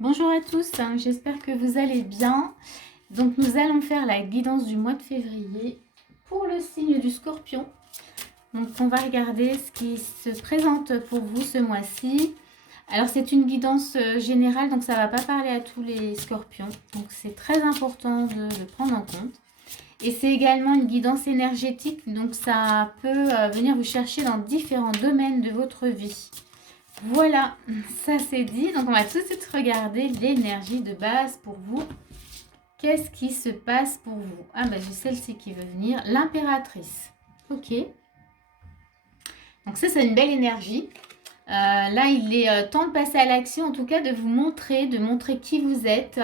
Bonjour à tous, j'espère que vous allez bien. Donc nous allons faire la guidance du mois de février pour le signe du Scorpion. Donc on va regarder ce qui se présente pour vous ce mois-ci. Alors c'est une guidance générale, donc ça ne va pas parler à tous les Scorpions. Donc c'est très important de le prendre en compte. Et c'est également une guidance énergétique, donc ça peut venir vous chercher dans différents domaines de votre vie. Voilà, ça c'est dit. Donc on va tout de suite regarder l'énergie de base pour vous. Qu'est-ce qui se passe pour vous? Ah ben j'ai celle-ci qui veut venir, l'impératrice. Ok. Donc ça c'est une belle énergie. Là il est temps de passer à l'action, en tout cas de vous montrer, de montrer qui vous êtes,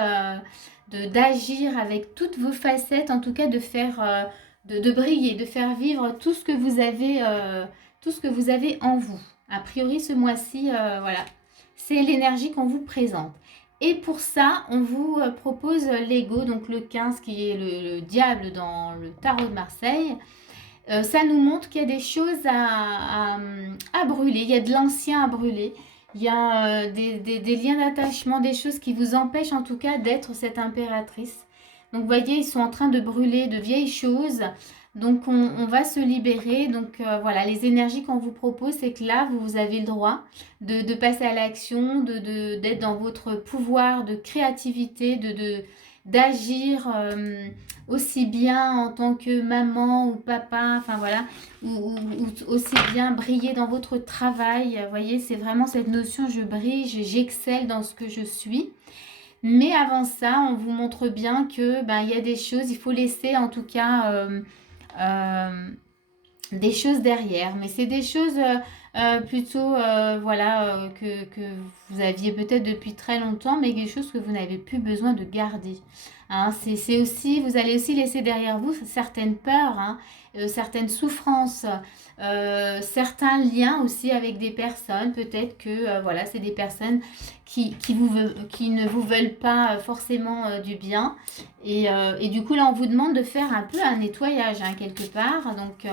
d'agir avec toutes vos facettes, en tout cas de faire, de briller, de faire vivre tout ce que vous avez en vous. A priori, ce mois-ci, voilà, c'est l'énergie qu'on vous présente. Et pour ça, on vous propose l'ego, donc le 15 qui est le diable dans le tarot de Marseille. Ça nous montre qu'il y a des choses à brûler, il y a de l'ancien à brûler. Il y a des liens d'attachement, des choses qui vous empêchent en tout cas d'être cette impératrice. Donc vous voyez, ils sont en train de brûler de vieilles choses. Donc on va se libérer. Donc voilà, les énergies qu'on vous propose, c'est que là, vous avez le droit de passer à l'action, d'être dans votre pouvoir de créativité, d'agir aussi bien en tant que maman ou papa, enfin voilà, ou aussi bien briller dans votre travail. Vous voyez, c'est vraiment cette notion, je brille, j'excelle dans ce que je suis. Mais avant ça, on vous montre bien que il y a des choses, il faut laisser en tout cas euh, des choses derrière. Mais c'est des choses plutôt voilà, que vous aviez peut-être depuis très longtemps, mais des choses que vous n'avez plus besoin de garder. Hein, c'est aussi, vous allez aussi laisser derrière vous certaines peurs, hein, certaines souffrances, certains liens aussi avec des personnes. Peut-être que voilà, c'est des personnes qui ne vous veulent pas forcément du bien. Et du coup, là, on vous demande de faire un peu un nettoyage hein, quelque part. Donc,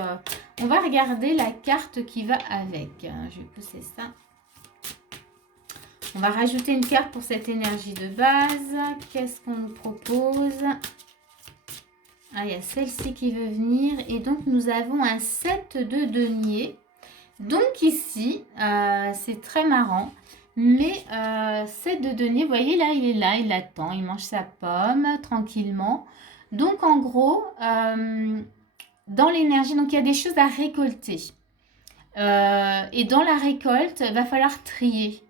on va regarder la carte qui va avec. Je vais pousser ça. On va rajouter une carte pour cette énergie de base. Qu'est-ce qu'on nous propose? Ah, il y a celle-ci qui veut venir. Et donc, nous avons un 7 de denier. Donc ici, c'est très marrant. Mais 7 de denier, vous voyez, là, il attend. Il mange sa pomme tranquillement. Donc, en gros, dans l'énergie, donc il y a des choses à récolter. Et dans la récolte, il va falloir trier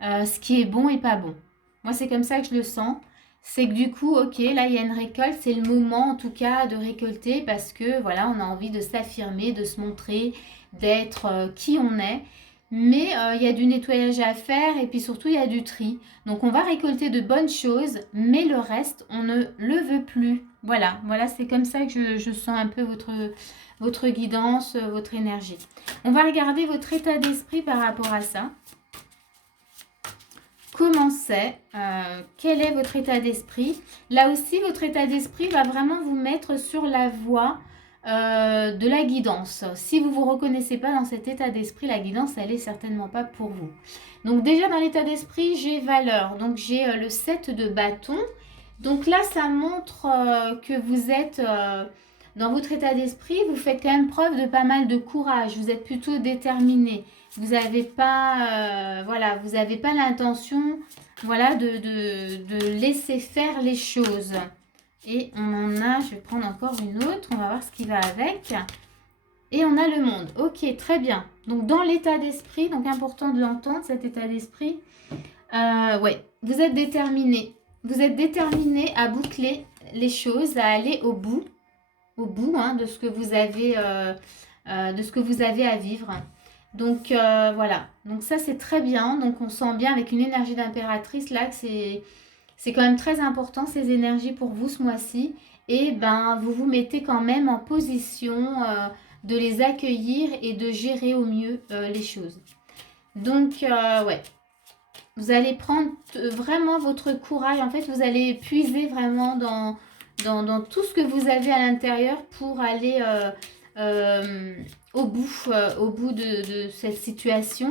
ce qui est bon et pas bon. Moi, c'est comme ça que je le sens. C'est que du coup, ok, là, il y a une récolte. C'est le moment, en tout cas, de récolter parce que, voilà, on a envie de s'affirmer, de se montrer, d'être qui on est. Mais il y a du nettoyage à faire et puis surtout, il y a du tri. Donc, on va récolter de bonnes choses, mais le reste, on ne le veut plus. Voilà, c'est comme ça que je sens un peu votre guidance, votre énergie. On va regarder votre état d'esprit par rapport à ça. Comment c'est, quel est votre état d'esprit. Là aussi, votre état d'esprit va vraiment vous mettre sur la voie de la guidance. Si vous ne vous reconnaissez pas dans cet état d'esprit, la guidance, elle n'est certainement pas pour vous. Donc déjà, dans l'état d'esprit, j'ai valeur. Donc j'ai le 7 de bâton. Donc là, ça montre que vous êtes dans votre état d'esprit. Vous faites quand même preuve de pas mal de courage. Vous êtes plutôt déterminé. Vous n'avez pas, voilà, vous n'avez pas l'intention, voilà, de laisser faire les choses. Et on en a, je vais prendre encore une autre, on va voir ce qui va avec. Et on a le monde. Ok, très bien. Donc dans l'état d'esprit, donc important de l'entendre, cet état d'esprit, ouais, vous êtes déterminé. Vous êtes déterminé à boucler les choses, à aller au bout hein, de ce que vous avez, à vivre. Donc voilà, donc ça c'est très bien, donc on sent bien avec une énergie d'impératrice là que c'est quand même très important ces énergies pour vous ce mois-ci et vous vous mettez quand même en position de les accueillir et de gérer au mieux les choses. Donc ouais, vous allez prendre vraiment votre courage, en fait vous allez puiser vraiment dans tout ce que vous avez à l'intérieur pour aller au bout de cette situation.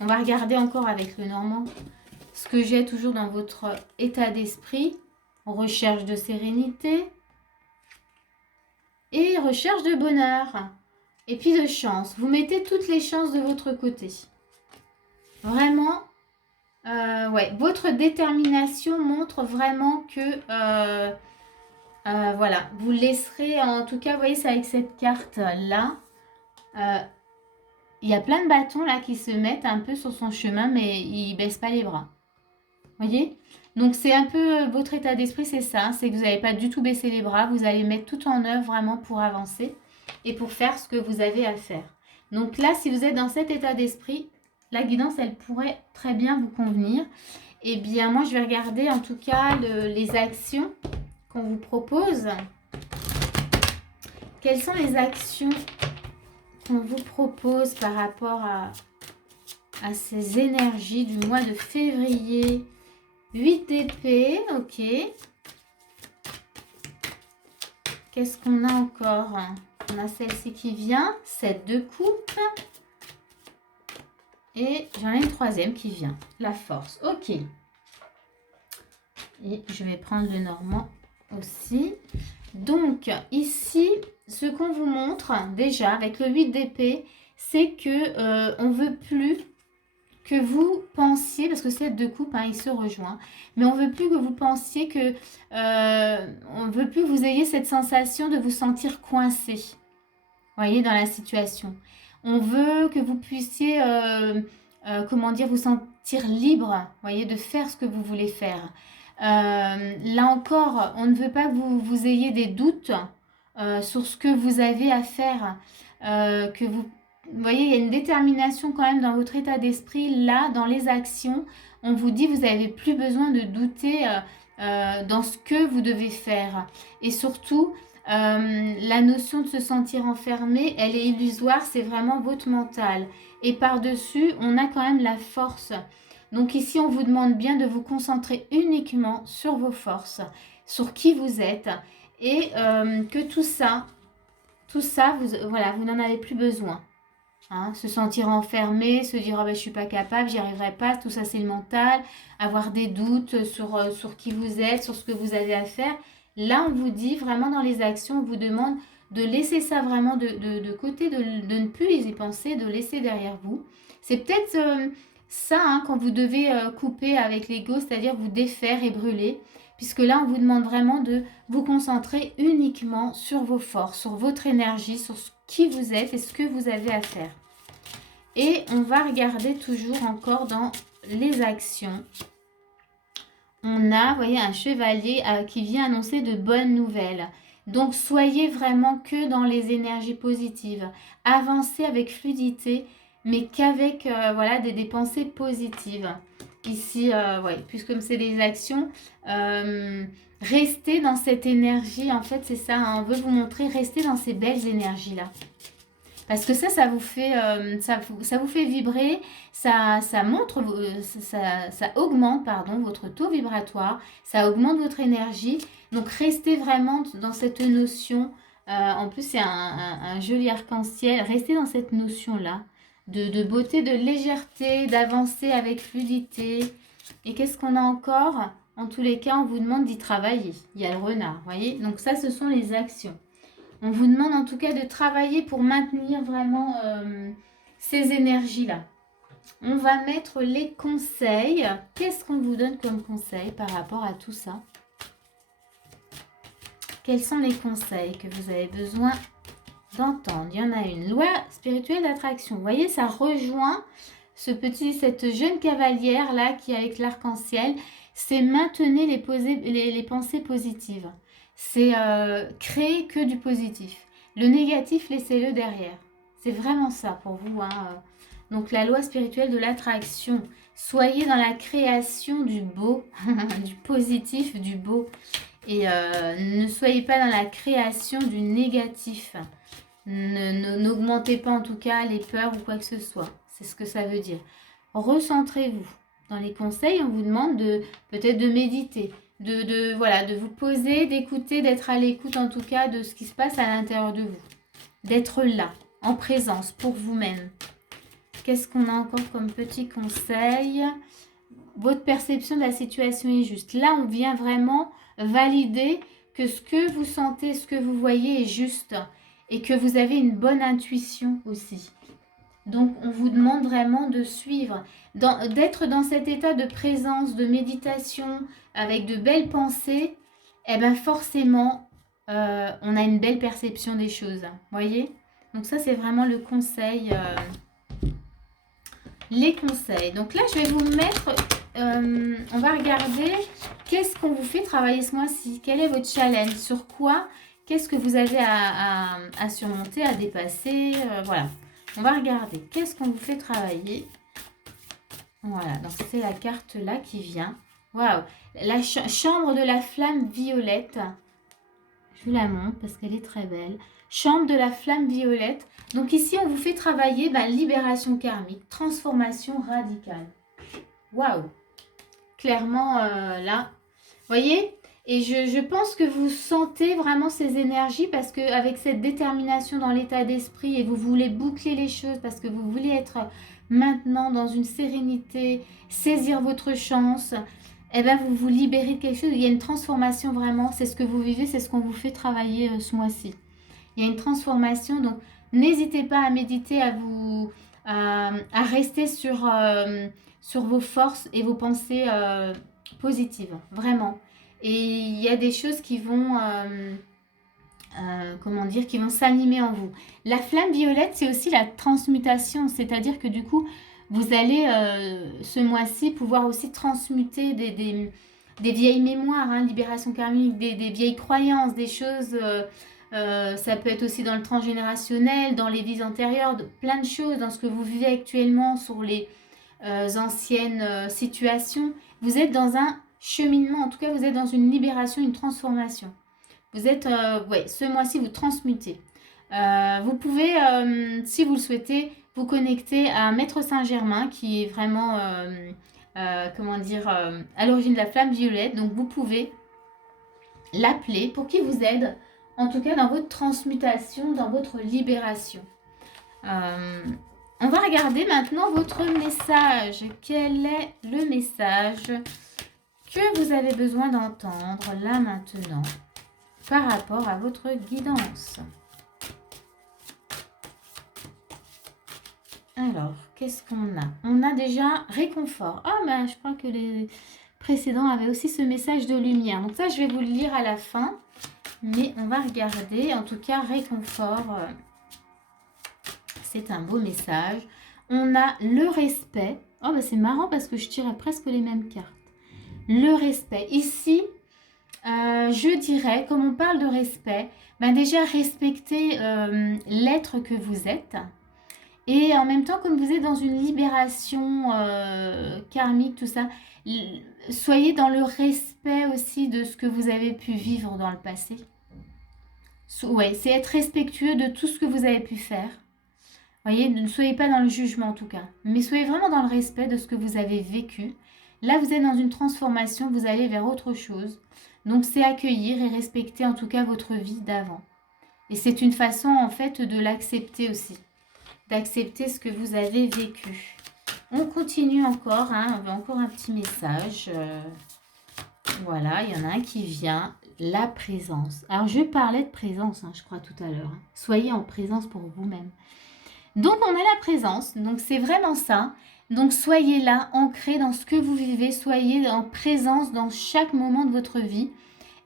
On va regarder encore avec le Normand ce que j'ai toujours dans votre état d'esprit, recherche de sérénité et recherche de bonheur. Et puis de chance. Vous mettez toutes les chances de votre côté. Vraiment, ouais, votre détermination montre vraiment que, voilà, vous laisserez, en tout cas, vous voyez, c'est avec cette carte-là. Il y a plein de bâtons là qui se mettent un peu sur son chemin, mais ils ne baissent pas les bras. Voyez? Donc c'est un peu votre état d'esprit, c'est ça, c'est que vous n'allez pas du tout baisser les bras, vous allez mettre tout en œuvre vraiment pour avancer et pour faire ce que vous avez à faire. Donc là, si vous êtes dans cet état d'esprit, la guidance, elle pourrait très bien vous convenir. Eh bien, moi, je vais regarder en tout cas les actions qu'on vous propose. Quelles sont les actions qu'on vous propose par rapport à ces énergies du mois de février? 8 d'épée, ok. Qu'est-ce qu'on a encore? On a celle-ci qui vient, 7 de coupe. Et j'en ai une troisième qui vient, la force, ok. Et je vais prendre le normand aussi. Donc, ici, ce qu'on vous montre, déjà, avec le 8 d'épée, c'est que on veut plus que vous pensiez, parce que c'est de coupe, hein, il se rejoint, mais on veut plus que vous pensiez que, on veut plus que vous ayez cette sensation de vous sentir coincé, voyez, dans la situation. On veut que vous puissiez, comment dire, vous sentir libre, voyez, de faire ce que vous voulez faire. Là encore, on ne veut pas que vous ayez des doutes sur ce que vous avez à faire, que vous voyez, il y a une détermination quand même dans votre état d'esprit. Là, dans les actions, on vous dit vous n'avez plus besoin de douter dans ce que vous devez faire. Et surtout, la notion de se sentir enfermé, elle est illusoire, c'est vraiment votre mental. Et par-dessus, on a quand même la force. Donc ici, on vous demande bien de vous concentrer uniquement sur vos forces, sur qui vous êtes, et que tout ça, voilà, vous n'en avez plus besoin. Hein, se sentir enfermé, se dire je ne suis pas capable, j'y arriverai pas, tout ça c'est le mental, avoir des doutes sur qui vous êtes, sur ce que vous avez à faire. Là on vous dit vraiment dans les actions, on vous demande de laisser ça vraiment de côté, de ne plus y penser, de laisser derrière vous. C'est peut-être ça hein, quand vous devez couper avec l'ego, c'est-à-dire vous défaire et brûler, puisque là on vous demande vraiment de vous concentrer uniquement sur vos forces, sur votre énergie, sur qui vous êtes et ce que vous avez à faire. Et on va regarder toujours encore dans les actions. On a, vous voyez, un chevalier qui vient annoncer de bonnes nouvelles. Donc, soyez vraiment que dans les énergies positives. Avancez avec fluidité, mais qu'avec voilà, des pensées positives. Ici, ouais, puisque comme c'est des actions, restez dans cette énergie. En fait, c'est ça, hein, on veut vous montrer, restez dans ces belles énergies-là. Parce que ça vous fait, ça vous fait vibrer, ça montre, ça augmente pardon, votre taux vibratoire, ça augmente votre énergie. Donc restez vraiment dans cette notion, en plus c'est un joli arc-en-ciel, restez dans cette notion-là de beauté, de légèreté, d'avancer avec fluidité. Et qu'est-ce qu'on a encore? En tous les cas, on vous demande d'y travailler. Il y a le renard, voyez. Donc ça, ce sont les actions. On vous demande en tout cas de travailler pour maintenir vraiment ces énergies-là. On va mettre les conseils. Qu'est-ce qu'on vous donne comme conseil par rapport à tout ça? Quels sont les conseils que vous avez besoin d'entendre? Il y en a une. Loi spirituelle d'attraction. Vous voyez, ça rejoint cette jeune cavalière là qui est avec l'arc-en-ciel. C'est maintenir les pensées positives. C'est créer que du positif. Le négatif, laissez-le derrière. C'est vraiment ça pour vous. Hein. Donc la loi spirituelle de l'attraction. Soyez dans la création du beau, du positif, du beau. Et ne soyez pas dans la création du négatif. N'augmentez pas en tout cas les peurs ou quoi que ce soit. C'est ce que ça veut dire. Recentrez-vous. Dans les conseils, on vous demande peut-être de méditer. Voilà, de vous poser, d'écouter, d'être à l'écoute en tout cas de ce qui se passe à l'intérieur de vous. D'être là, en présence, pour vous-même. Qu'est-ce qu'on a encore comme petit conseil? votre perception de la situation est juste. Là, on vient vraiment valider que ce que vous sentez, ce que vous voyez est juste et que vous avez une bonne intuition aussi. Donc, on vous demande vraiment de suivre, d'être dans cet état de présence, de méditation, avec de belles pensées. Et bien forcément, on a une belle perception des choses. Voyez? Donc ça, c'est vraiment le conseil. Les conseils. Donc là, je vais vous mettre... on va regarder qu'est-ce qu'on vous fait travailler ce mois-ci. Quel est votre challenge? Sur quoi? Qu'est-ce que vous avez à surmonter, à dépasser? Voilà. On va regarder. Qu'est-ce qu'on vous fait travailler? Voilà. Donc c'est la carte là qui vient. Waouh! La chambre de la flamme violette. Je vous la montre parce qu'elle est très belle. Chambre de la flamme violette. Donc ici, on vous fait travailler libération karmique, transformation radicale. Waouh! Clairement, là, voyez? Et je pense que vous sentez vraiment ces énergies parce qu'avec cette détermination dans l'état d'esprit et vous voulez boucler les choses parce que vous voulez être maintenant dans une sérénité, saisir votre chance, eh bien vous vous libérez de quelque chose. Il y a une transformation vraiment, c'est ce que vous vivez, c'est ce qu'on vous fait travailler ce mois-ci. Il y a une transformation, donc n'hésitez pas à méditer, à rester sur vos forces et vos pensées positives, vraiment. Et il y a des choses qui vont, comment dire, qui vont s'animer en vous. La flamme violette, c'est aussi la transmutation, c'est-à-dire que du coup, vous allez ce mois-ci pouvoir aussi transmuter des vieilles mémoires, hein, libération karmique, des vieilles croyances, des choses... ça peut être aussi dans le transgénérationnel, dans les vies antérieures, plein de choses, dans ce que vous vivez actuellement sur les anciennes situations. Vous êtes dans un cheminement, en tout cas vous êtes dans une libération, une transformation. Vous êtes, ouais, ce mois-ci vous transmutez. Vous pouvez, si vous le souhaitez, vous connecter à Maître Saint-Germain qui est vraiment, comment dire, à l'origine de la flamme violette. Donc vous pouvez l'appeler pour qu'il vous aide, en tout cas dans votre transmutation, dans votre libération. On va regarder maintenant votre message. Quel est le message que vous avez besoin d'entendre là maintenant par rapport à votre guidance? Alors, qu'est-ce qu'on a? On a déjà réconfort. Ah, ben, je crois que les précédents avaient aussi ce message de lumière. Donc ça, je vais vous le lire à la fin. Mais on va regarder. En tout cas, réconfort, c'est un beau message. On a le respect. Oh, ben, c'est marrant parce que je tire presque les mêmes cartes. Le respect. Ici, je dirais, comme on parle de respect, ben déjà respecter l'être que vous êtes. Et en même temps, comme vous êtes dans une libération karmique, tout ça, soyez dans le respect aussi de ce que vous avez pu vivre dans le passé. Ouais, c'est être respectueux de tout ce que vous avez pu faire. Voyez, ne soyez pas dans le jugement en tout cas, mais soyez vraiment dans le respect de ce que vous avez vécu. Là, vous êtes dans une transformation, vous allez vers autre chose. Donc, c'est accueillir et respecter en tout cas votre vie d'avant. Et c'est une façon en fait de l'accepter aussi. D'accepter ce que vous avez vécu. On continue encore, hein, on a encore un petit message. Voilà, il y en a un qui vient. La présence. Alors, je parlais de présence, hein, je crois, tout à l'heure. Hein. Soyez en présence pour vous-même. Donc, on a la présence. Donc, c'est vraiment ça. Donc, soyez là, ancrés dans ce que vous vivez. Soyez en présence dans chaque moment de votre vie.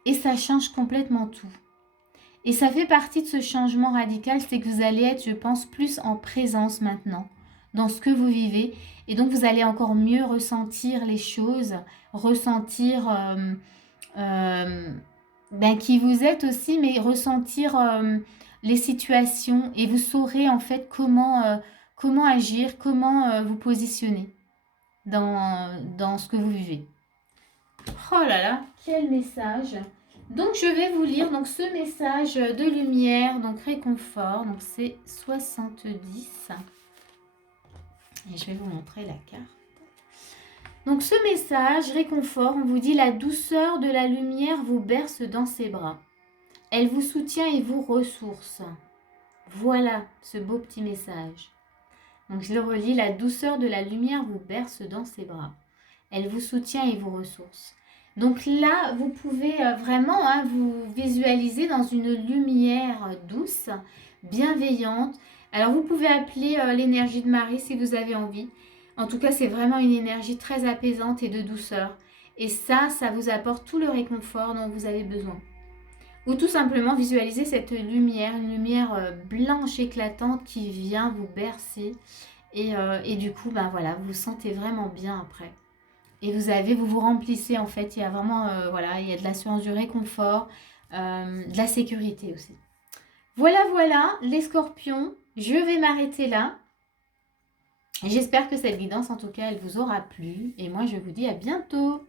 Et ça change complètement tout. Et ça fait partie de ce changement radical, c'est que vous allez être, je pense, plus en présence maintenant, dans ce que vous vivez. Et donc, vous allez encore mieux ressentir les choses, ressentir qui vous êtes aussi, mais ressentir les situations. Et vous saurez en fait comment agir, comment vous positionner dans ce que vous vivez. Oh là là, quel message! Donc, je vais vous lire donc, ce message de lumière, donc réconfort. Donc, c'est 70. Et je vais vous montrer la carte. Donc, ce message réconfort, on vous dit la douceur de la lumière vous berce dans ses bras. Elle vous soutient et vous ressource. Voilà ce beau petit message. Donc, je le relis, la douceur de la lumière vous berce dans ses bras. Elle vous soutient et vous ressource. Donc là, vous pouvez vraiment vous visualiser dans une lumière douce, bienveillante. Alors, vous pouvez appeler l'énergie de Marie si vous avez envie. En tout cas, c'est vraiment une énergie très apaisante et de douceur. Et ça vous apporte tout le réconfort dont vous avez besoin. Ou tout simplement visualiser cette lumière, une lumière blanche éclatante qui vient vous bercer. Et du coup, ben voilà, vous vous sentez vraiment bien après. Et vous vous remplissez en fait, il y a vraiment, voilà, il y a de l'assurance du réconfort, de la sécurité aussi. Voilà, voilà, les scorpions, je vais m'arrêter là. J'espère que cette guidance, en tout cas, elle vous aura plu. Et moi, je vous dis à bientôt.